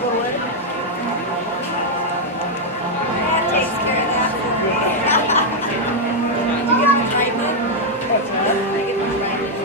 That takes care of that for me. Did you get my typing? What's that? I get my typing.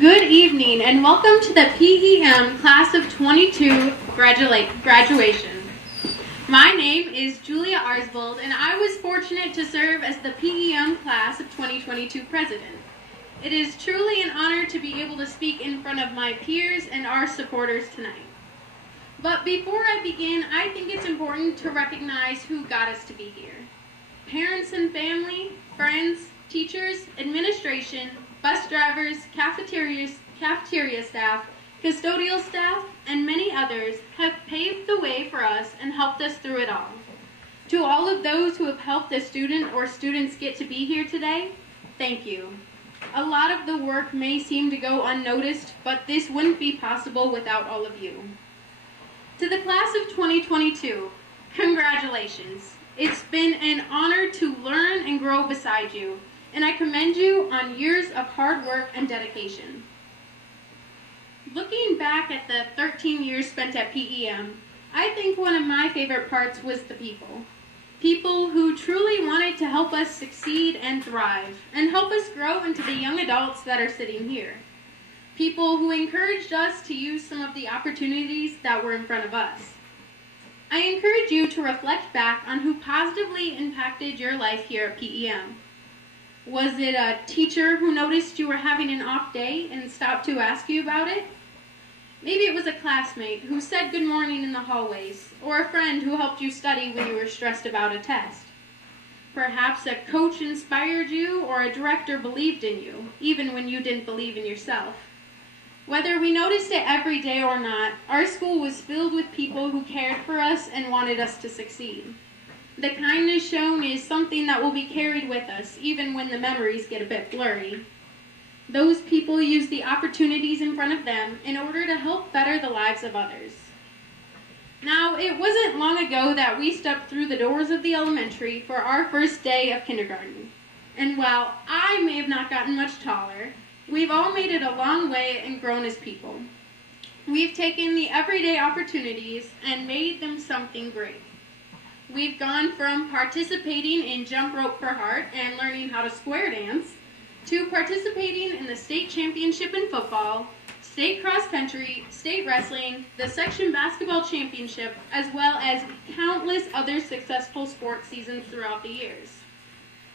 Good evening and welcome to the PEM Class of 22 graduation. My name is Julia Arsvold and I was fortunate to serve as the PEM Class of 2022 President. It is truly an honor to be able to speak in front of my peers and our supporters tonight. But before I begin, I think it's important to recognize who got us to be here. Parents and family, friends, teachers, administration, bus drivers, cafeteria staff, custodial staff, and many others have paved the way for us and helped us through it all. To all of those who have helped a student or students get to be here today, thank you. A lot of the work may seem to go unnoticed, but this wouldn't be possible without all of you. To the class of 2022, congratulations. It's been an honor to learn and grow beside you, and I commend you on years of hard work and dedication. Looking back at the 13 years spent at PEM, I think one of my favorite parts was the people. People who truly wanted to help us succeed and thrive, and help us grow into the young adults that are sitting here. People who encouraged us to use some of the opportunities that were in front of us. I encourage you to reflect back on who positively impacted your life here at PEM. Was it a teacher who noticed you were having an off day and stopped to ask you about it? Maybe it was a classmate who said good morning in the hallways, or a friend who helped you study when you were stressed about a test. Perhaps a coach inspired you, or a director believed in you, even when you didn't believe in yourself. Whether we noticed it every day or not, our school was filled with people who cared for us and wanted us to succeed. The kindness shown is something that will be carried with us, even when the memories get a bit blurry. Those people use the opportunities in front of them in order to help better the lives of others. Now, it wasn't long ago that we stepped through the doors of the elementary for our first day of kindergarten. And while I may have not gotten much taller, we've all made it a long way and grown as people. We've taken the everyday opportunities and made them something great. We've gone from participating in jump rope for heart and learning how to square dance, to participating in the state championship in football, state cross country, state wrestling, the section basketball championship, as well as countless other successful sports seasons throughout the years.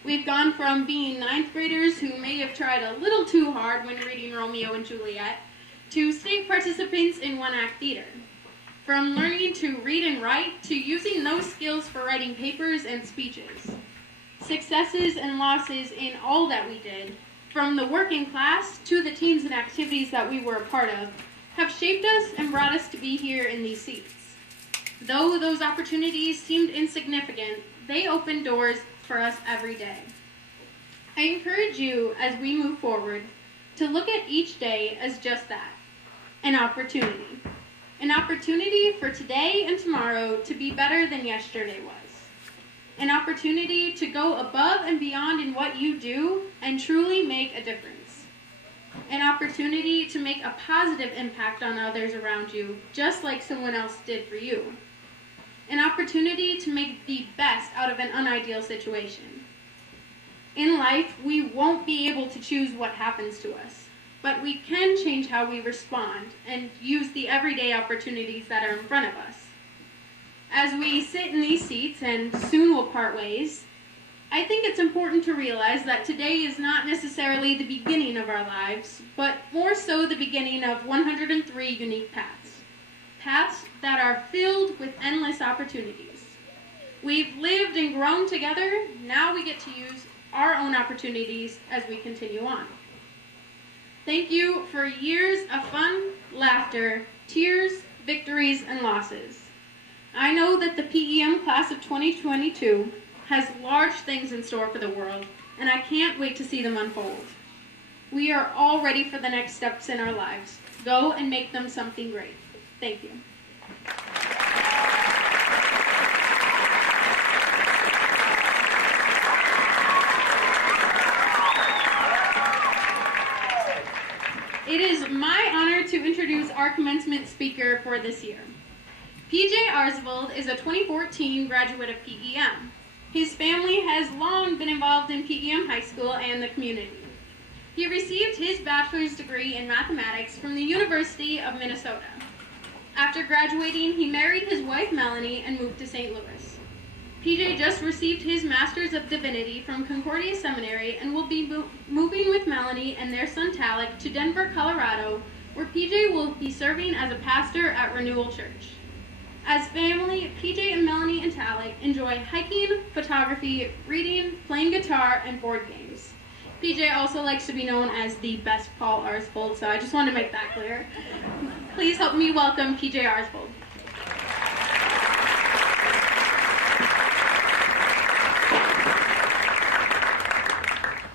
We've gone from being ninth graders who may have tried a little too hard when reading Romeo and Juliet, to state participants in one-act theater. From learning to read and write, to using those skills for writing papers and speeches. Successes and losses in all that we did, from the working class to the teams and activities that we were a part of, have shaped us and brought us to be here in these seats. Though those opportunities seemed insignificant, they opened doors for us every day. I encourage you, as we move forward, to look at each day as just that, an opportunity. An opportunity for today and tomorrow to be better than yesterday was. An opportunity to go above and beyond in what you do and truly make a difference. An opportunity to make a positive impact on others around you, just like someone else did for you. An opportunity to make the best out of an unideal situation. In life, we won't be able to choose what happens to us, but we can change how we respond and use the everyday opportunities that are in front of us. As we sit in these seats and soon will part ways, I think it's important to realize that today is not necessarily the beginning of our lives, but more so the beginning of 103 unique paths. Paths that are filled with endless opportunities. We've lived and grown together, now we get to use our own opportunities as we continue on. Thank you for years of fun, laughter, tears, victories, and losses. I know that the PEM class of 2022 has large things in store for the world, and I can't wait to see them unfold. We are all ready for the next steps in our lives. Go and make them something great. Thank you. It is my honor to introduce our commencement speaker for this year. PJ Arsvold is a 2014 graduate of PEM. His family has long been involved in PEM High School and the community. He received his bachelor's degree in mathematics from the University of Minnesota. After graduating, he married his wife Melanie and moved to St. Louis. PJ just received his Master's of Divinity from Concordia Seminary and will be moving with Melanie and their son Talek to Denver, Colorado, where PJ will be serving as a pastor at Renewal Church. As family, PJ and Melanie and Talek enjoy hiking, photography, reading, playing guitar, and board games. PJ also likes to be known as the best Paul Arsfold, so I just want to make that clear. Please help me welcome PJ Arsfold.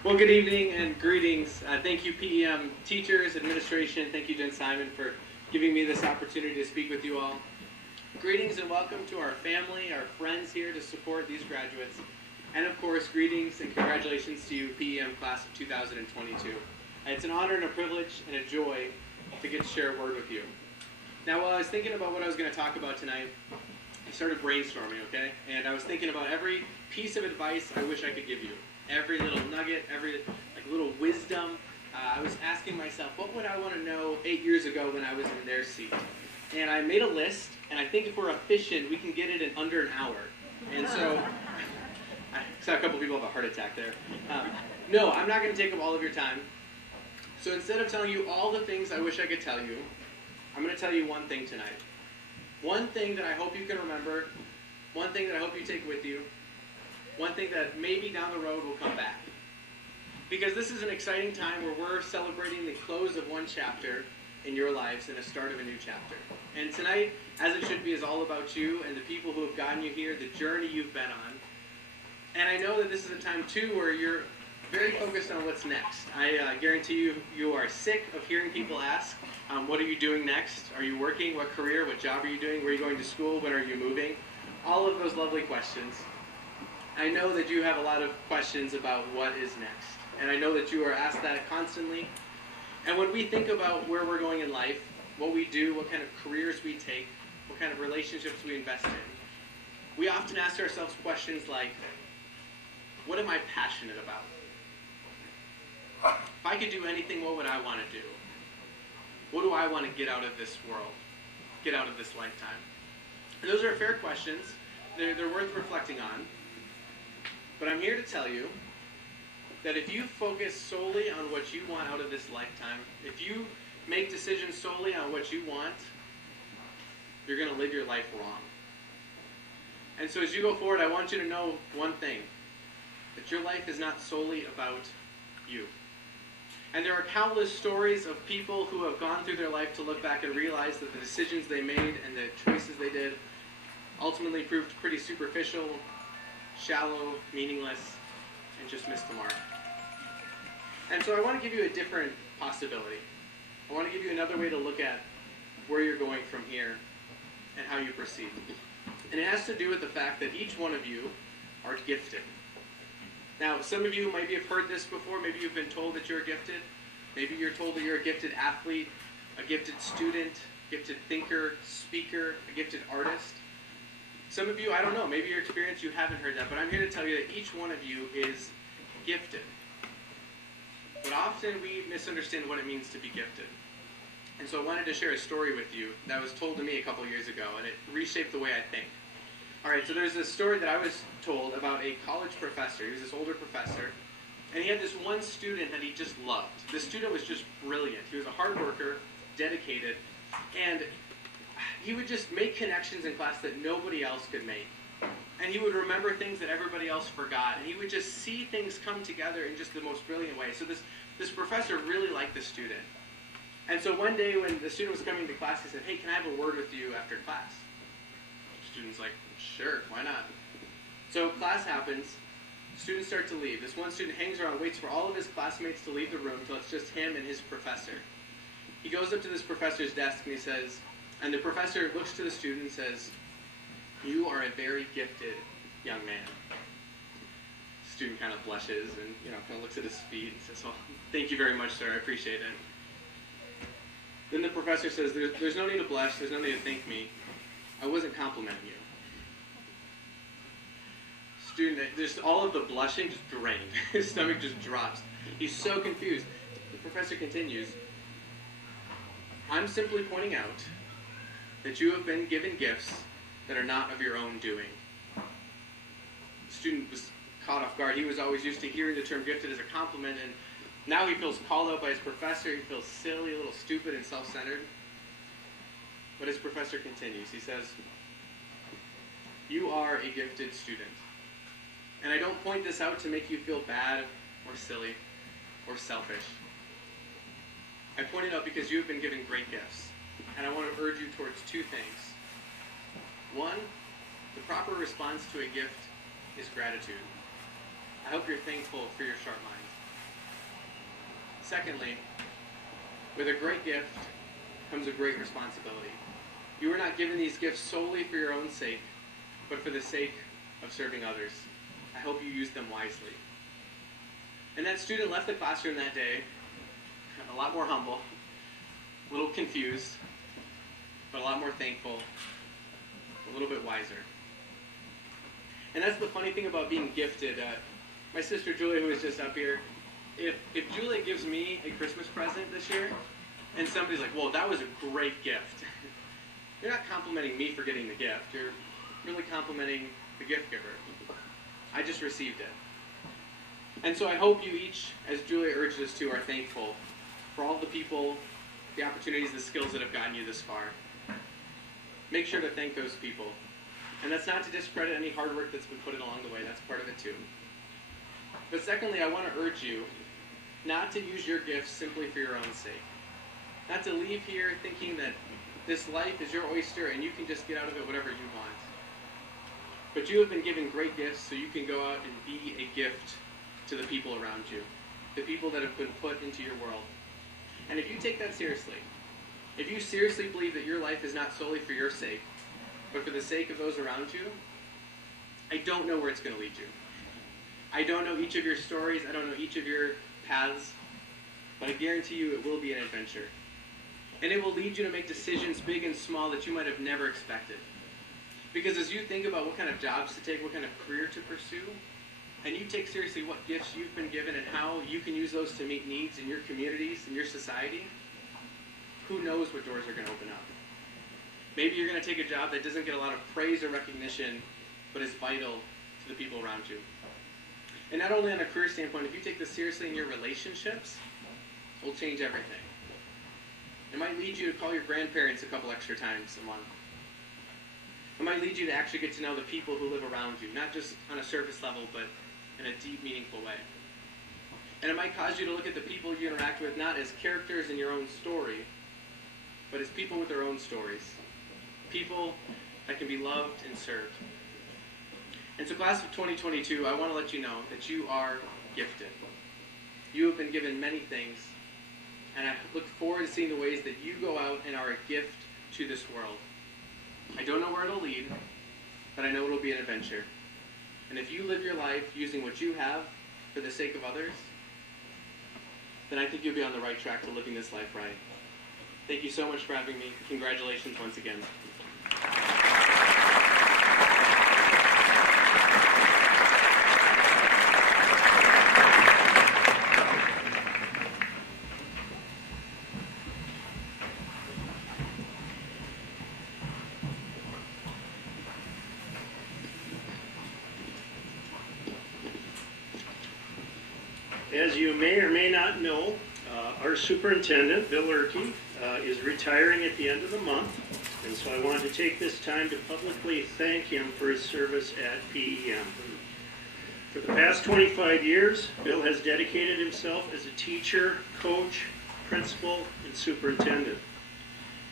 Well, good evening and greetings. Thank you, PEM teachers, administration. Thank you, Jen Simon, for giving me this opportunity to speak with you all. Greetings and welcome to our family, our friends here to support these graduates. And of course, greetings and congratulations to you, PEM class of 2022. It's an honor and a privilege and a joy to get to share a word with you. Now, while I was thinking about what I was going to talk about tonight, I started brainstorming, okay? And I was thinking about every piece of advice I wish I could give you. Every little nugget, every little wisdom. I was asking myself, what would I want to know 8 years ago when I was in their seat? And I made a list, and I think if we're efficient, we can get it in under an hour. And so, I saw a couple people have a heart attack there. No, I'm not going to take up all of your time. So instead of telling you all the things I wish I could tell you, I'm going to tell you one thing tonight. One thing that I hope you can remember, one thing that I hope you take with you, one thing that maybe down the road will come back. Because this is an exciting time where we're celebrating the close of one chapter in your lives and the start of a new chapter. And tonight, as it should be, is all about you and the people who have gotten you here, the journey you've been on. And I know that this is a time, too, where you're very focused on what's next. I guarantee you, you are sick of hearing people ask, what are you doing next? Are you working? What career? What job are you doing? Where are you going to school? When are you moving? All of those lovely questions. I know that you have a lot of questions about what is next. And I know that you are asked that constantly. And when we think about where we're going in life, what we do, what kind of careers we take, what kind of relationships we invest in, we often ask ourselves questions like, what am I passionate about? If I could do anything, what would I want to do? What do I want to get out of this world? Get out of this lifetime? And those are fair questions. They're worth reflecting on. But I'm here to tell you that if you focus solely on what you want out of this lifetime, if you make decisions solely on what you want, you're going to live your life wrong. And so as you go forward, I want you to know one thing, that your life is not solely about you. And there are countless stories of people who have gone through their life to look back and realize that the decisions they made and the choices they did ultimately proved pretty superficial, shallow, meaningless, and just missed the mark. And so I want to give you a different possibility. I want to give you another way to look at where you're going from here and how you proceed. And it has to do with the fact that each one of you are gifted. Now, some of you maybe have heard this before. Maybe you've been told that you're gifted. Maybe you're told that you're a gifted athlete, a gifted student, gifted thinker, speaker, a gifted artist. Some of you, I don't know, maybe your experience, you haven't heard that, but I'm here to tell you that each one of you is gifted. But often we misunderstand what it means to be gifted. And so I wanted to share a story with you that was told to me a couple years ago, and it reshaped the way I think. All right, so there's this story that I was told about a college professor. He was this older professor, and he had this one student that he just loved. This student was just brilliant. He was a hard worker, dedicated, and he would just make connections in class that nobody else could make. And he would remember things that everybody else forgot. And he would just see things come together in just the most brilliant way. So this professor really liked this student. And so one day when the student was coming to class, he said, "Hey, can I have a word with you after class?" The student's like, "Sure, why not?" So class happens. Students start to leave. This one student hangs around, waits for all of his classmates to leave the room until it's just him and his professor. He goes up to this professor's desk and he says, and the professor looks to the student and says, "You are a very gifted young man." The student kind of blushes and kind of looks at his feet and says, "Well, thank you very much, sir. I appreciate it." Then the professor says, there's no need to blush. There's no need to thank me. I wasn't complimenting you." Student, just all of the blushing just drained. His stomach just drops. He's so confused. The professor continues, I'm simply pointing out that you have been given gifts that are not of your own doing. The student was caught off guard. He was always used to hearing the term gifted as a compliment, and now he feels called out by his professor. He feels silly, a little stupid and self-centered. But his professor continues. He says, you are a gifted student. And I don't point this out to make you feel bad or silly or selfish. I point it out because you have been given great gifts. And I want to urge you towards two things. One, the proper response to a gift is gratitude. I hope you're thankful for your sharp mind. Secondly, with a great gift comes a great responsibility. You are not given these gifts solely for your own sake, but for the sake of serving others. I hope you use them wisely. And that student left the classroom that day a lot more humble, a little confused, but a lot more thankful, a little bit wiser. And that's the funny thing about being gifted. My sister Julia, who was just up here, if Julia gives me a Christmas present this year, and somebody's like, well, that was a great gift, you're not complimenting me for getting the gift. You're really complimenting the gift giver. I just received it. And so I hope you each, as Julia urged us to, are thankful for all the people, the opportunities, the skills that have gotten you this far. Make sure to thank those people. And that's not to discredit any hard work that's been put in along the way. That's part of it too. But secondly, I want to urge you not to use your gifts simply for your own sake. Not to leave here thinking that this life is your oyster and you can just get out of it whatever you want. But you have been given great gifts so you can go out and be a gift to the people around you, the people that have been put into your world. And if you take that seriously, if you seriously believe that your life is not solely for your sake, but for the sake of those around you, I don't know where it's going to lead you. I don't know each of your stories, I don't know each of your paths, but I guarantee you it will be an adventure. And it will lead you to make decisions big and small that you might have never expected. Because as you think about what kind of jobs to take, what kind of career to pursue, and you take seriously what gifts you've been given and how you can use those to meet needs in your communities, in your society, who knows what doors are going to open up. Maybe you're going to take a job that doesn't get a lot of praise or recognition, but is vital to the people around you. And not only on a career standpoint, if you take this seriously in your relationships, it will change everything. It might lead you to call your grandparents a couple extra times a month. It might lead you to actually get to know the people who live around you, not just on a surface level, but in a deep, meaningful way. And it might cause you to look at the people you interact with not as characters in your own story, but as people with their own stories. People that can be loved and served. And so class of 2022, I want to let you know that you are gifted. You have been given many things, and I look forward to seeing the ways that you go out and are a gift to this world. I don't know where it'll lead, but I know it'll be an adventure. And if you live your life using what you have for the sake of others, then I think you'll be on the right track to living this life right. Thank you so much for having me. Congratulations once again. As you may or may not know, our superintendent, Bill Erke, is retiring at the end of the month, and so I wanted to take this time to publicly thank him for his service at PEM. For the past 25 years, Bill has dedicated himself as a teacher, coach, principal, and superintendent.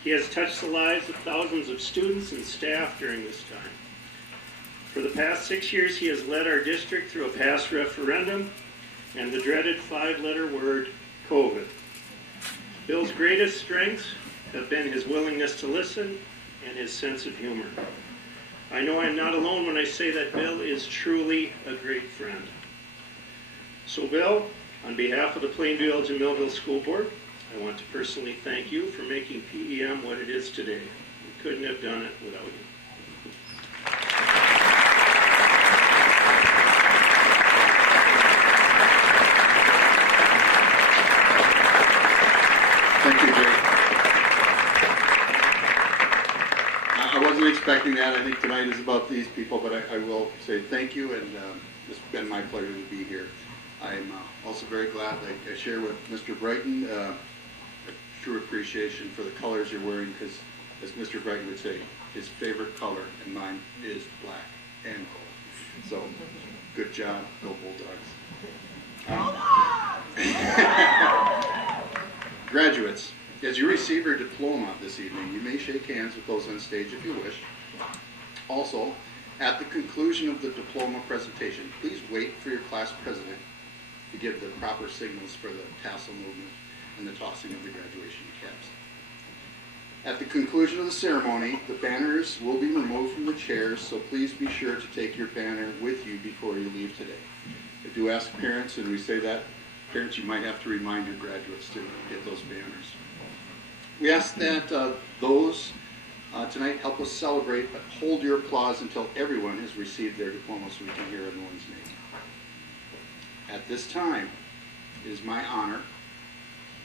He has touched the lives of thousands of students and staff during this time. For the past 6 years, he has led our district through a past referendum and the dreaded 5-letter word, COVID. Bill's greatest strengths have been his willingness to listen and his sense of humor. I know I'm not alone when I say that Bill is truly a great friend. So Bill, on behalf of the Plainview Elgin Millville School Board, I want to personally thank you for making PEM what it is today. We couldn't have done it without you. expecting that. I think tonight is about these people, but I will say thank you, and it's been my pleasure to be here. I'm also very glad that I share with Mr. Brighton a true appreciation for the colors you're wearing, because as Mr. Brighton would say, his favorite color and mine is black and gold. So, good job, go Bulldogs. Graduates, as you receive your diploma this evening, you may shake hands with those on stage if you wish. Also, at the conclusion of the diploma presentation, please wait for your class president to give the proper signals for the tassel movement and the tossing of the graduation caps. At the conclusion of the ceremony, the banners will be removed from the chairs, so please be sure to take your banner with you before you leave today. I do ask parents, and we say that, parents, you might have to remind your graduates to get those banners. We ask that those tonight help us celebrate, but hold your applause until everyone has received their diploma so we can hear everyone's name. At this time, it is my honor,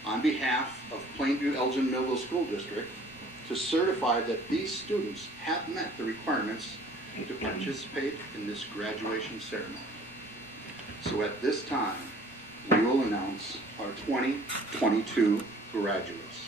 on behalf of Plainview Elgin Millville School District, to certify that these students have met the requirements to participate in this graduation ceremony. So at this time, we will announce our 2022 graduates.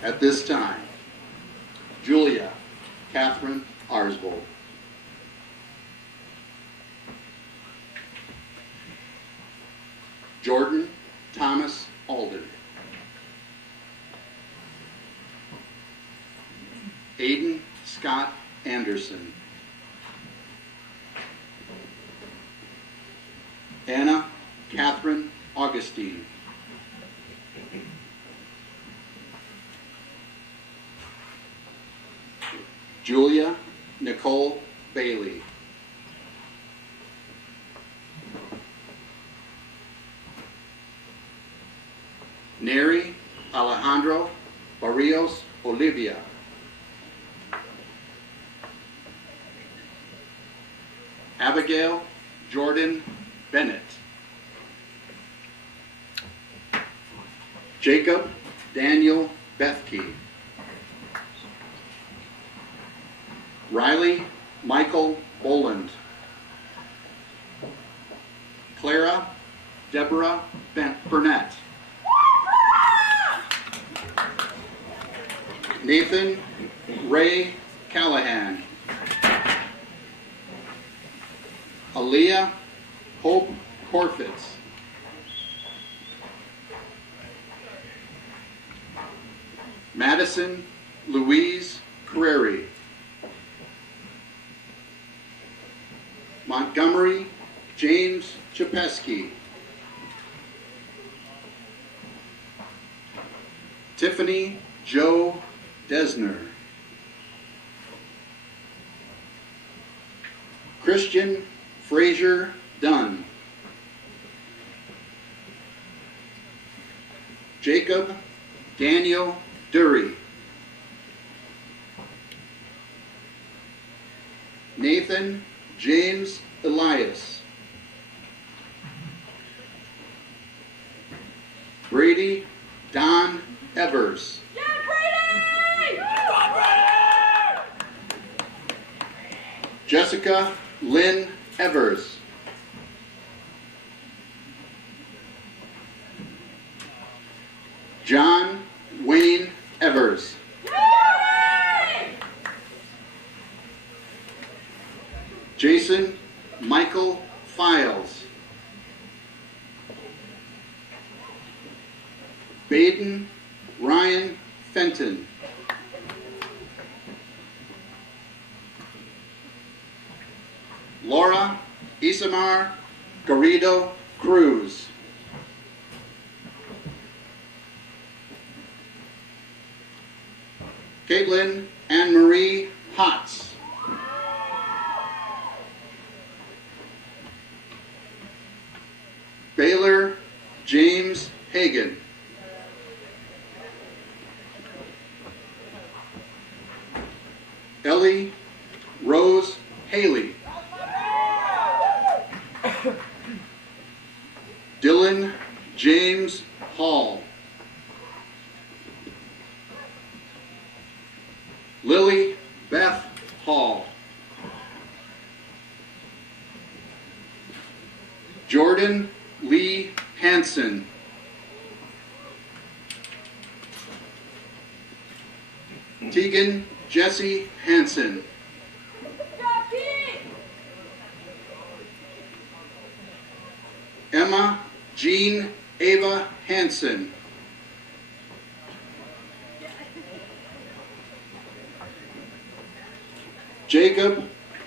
At this time, Julia Catherine Arsvold. Jordan Thomas Alden. Aiden Scott Anderson. Anna Catherine Augustine. Julia Nicole Bailey. Neri Alejandro Barrios Olivia. Abigail Jordan Bennett. Jacob Daniel Bethke. Riley Michael Boland. Clara Deborah Burnett. Nathan Ray Callahan. Aaliyah Hope Corfitz. Madison Louise Carreri. Montgomery James Chapeski. Tiffany Joe Desner. Christian Frazier Dunn. Jacob Daniel Dury. Nathan James Elias. Brady Don Evers. Yeah, Brady! Go, Brady! Jessica Lynn Evers. John Wayne Evers. Jason Michael Files. Baden Ryan Fenton. Laura Isamar Garrido Cruz. Caitlin Anne-Marie Hotz. Baylor James Hagan. Ellie Rose Haley. Dylan James Hall. Lily Beth Hall. Jordan Lee Hansen. Tegan Jesse Hansen. Emma Jean Ava Hansen. Jacob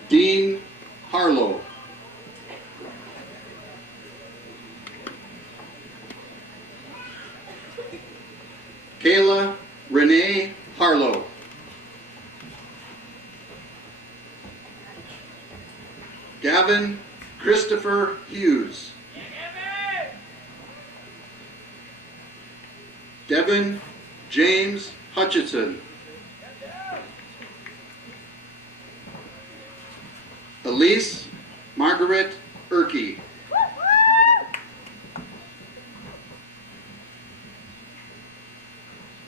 Dean Harlow. Kayla Renee Harlow. Gavin Christopher Hughes. Devin James Hutchison. Elise Margaret Erke.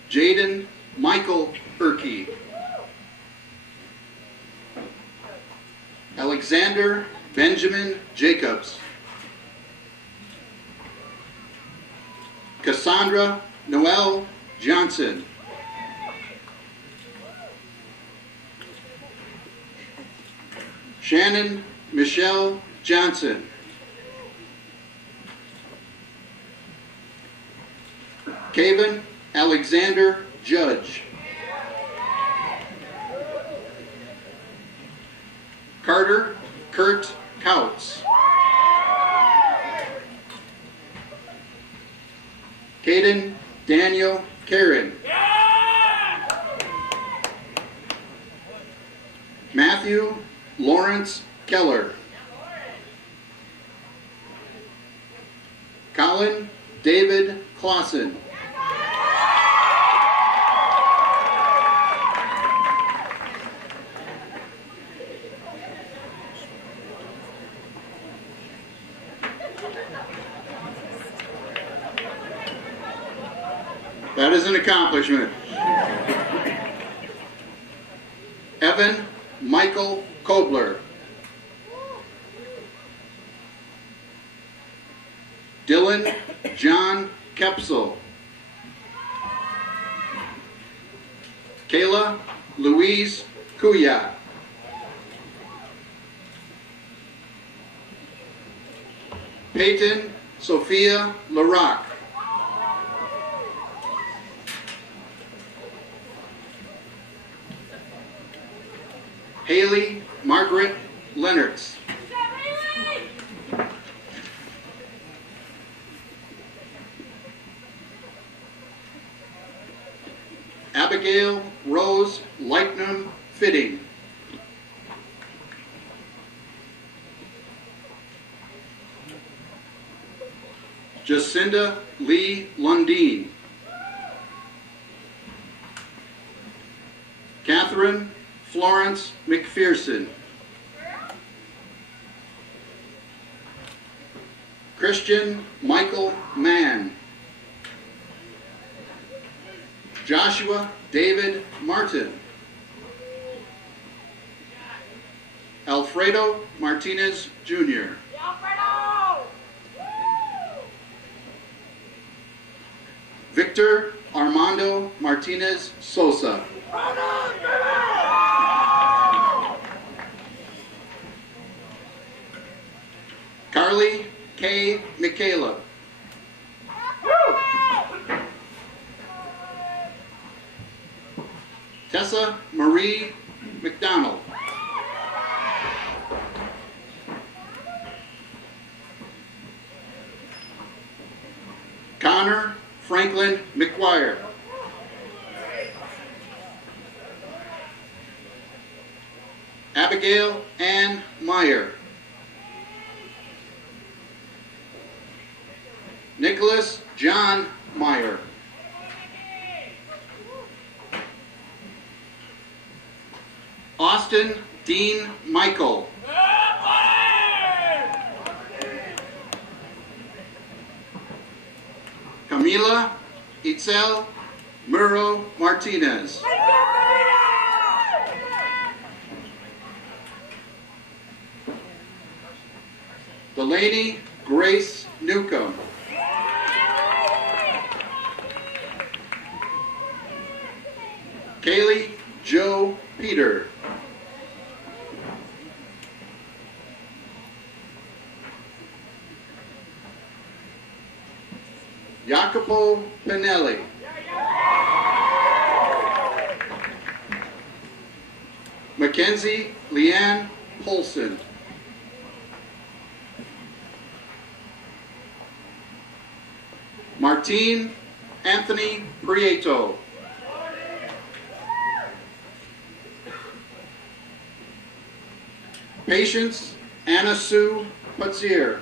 Jaden Michael Erke. Alexander Benjamin Jacobs. Cassandra Noel Johnson. Shannon Michelle Johnson. Caven Alexander Judge. Carter Kurt Couts. Caden Daniel Karen. Matthew Lawrence Keller. Colin David Clausen. That is an accomplishment. Evan Michael Kobler. Dylan John Kepsel. Kayla Louise Kuya. Peyton Sophia Larock. Haley Margaret Lennertz. Abigail Rose Lightnum Fitting. Jacinda Lee Lundeen. Catherine Florence McPherson. Christian Michael Mann. Joshua David Martin. Alfredo Martinez Jr. Victor Armando Martinez Sosa. Carly K. Michaela. Tessa Marie McDonald. Connor Franklin McGuire. Abigail Ann Meyer. Nicholas John Meyer. Austin Dean Michael. Camila Itzel Muro Martinez. Delaney Grace Newcomb. Kaylee Joe Peter. Jacopo Pinelli. Mackenzie Leanne Polson. Martine Anthony Prieto. Patience Anna Sue Putzier.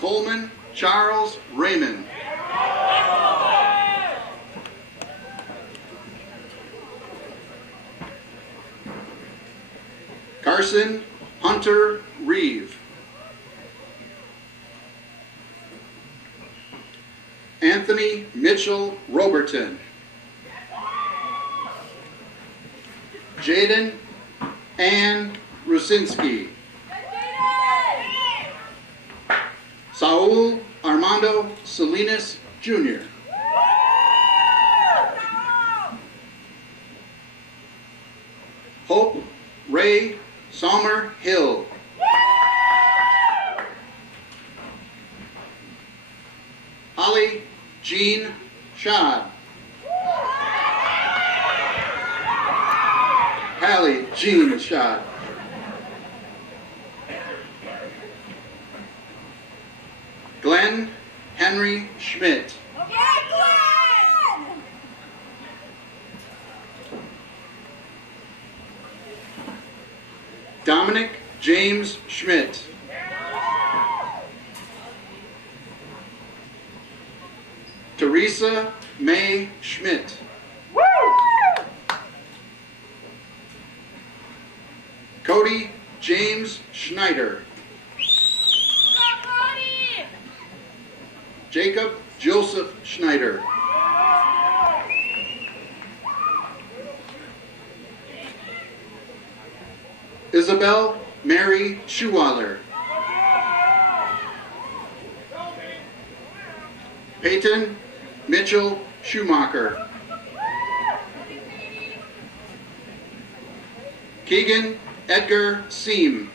Coleman Charles Raymond. Carson Hunter Reeve. Anthony Mitchell Roberton. Jaden Ann Rusinski. Saul Armando Salinas Jr. Hope Ray Sommer Hill. Holly Jean Schad. Hallie Jean Schad. Glenn Henry Schmidt. Dominic James Schmidt. Teresa May Schmidt. Cody James Schneider. Jacob Joseph Schneider. Isabel Mary Schuwaller. Peyton Mitchell Schumacher. Keegan Edgar Seam.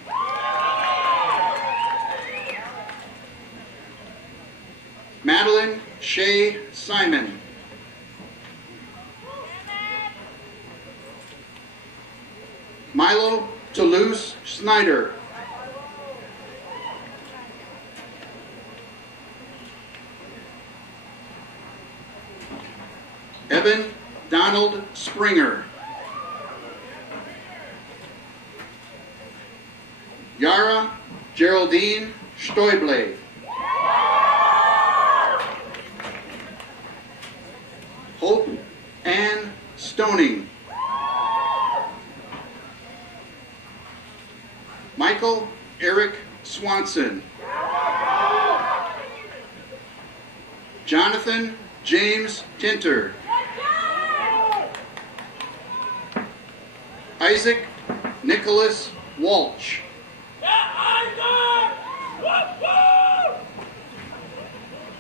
Madeline Shea Simon. Milo Toulouse Snyder. Evan Donald Springer. Yara Geraldine Stoible. Hope Ann Stoning. Michael Eric Swanson. Jonathan James Tinter. Isaac Nicholas Walsh.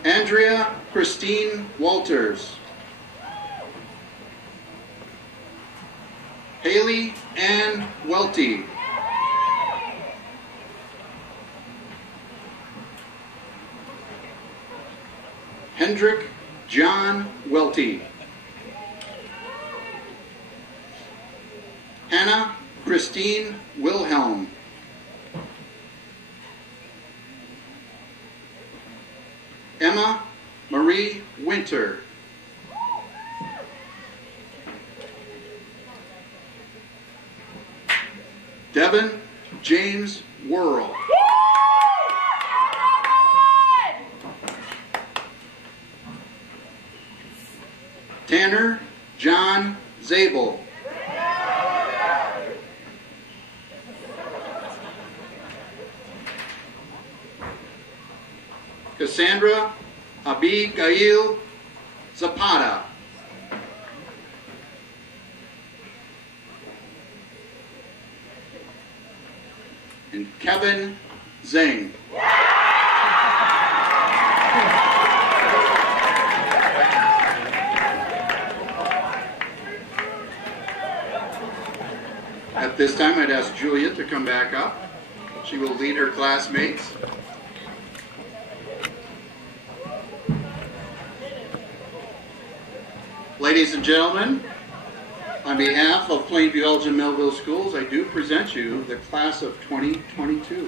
Andrea Christine Walters. Haley Ann Welty. Hendrik John Welty. Hannah Christine Wilhelm. Emma Marie Winter. Devin James Worrell. Tanner John Zabel. Cassandra Abigail Zapata. And Kevin Zeng. At this time, I'd ask Julia to come back up. She will lead her classmates. Ladies and gentlemen, on behalf of Plainview Elgin Melville Schools, I do present you the class of 2022.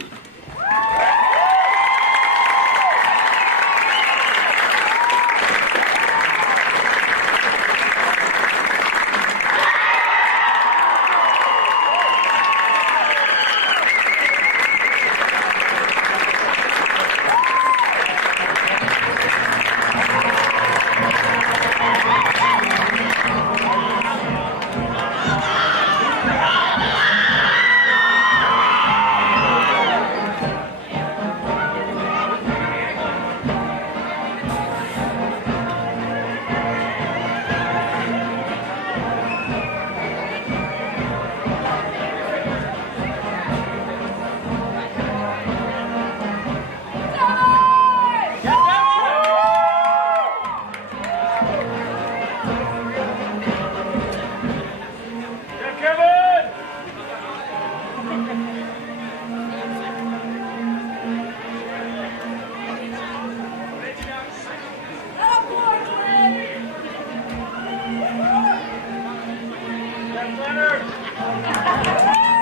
Leonard!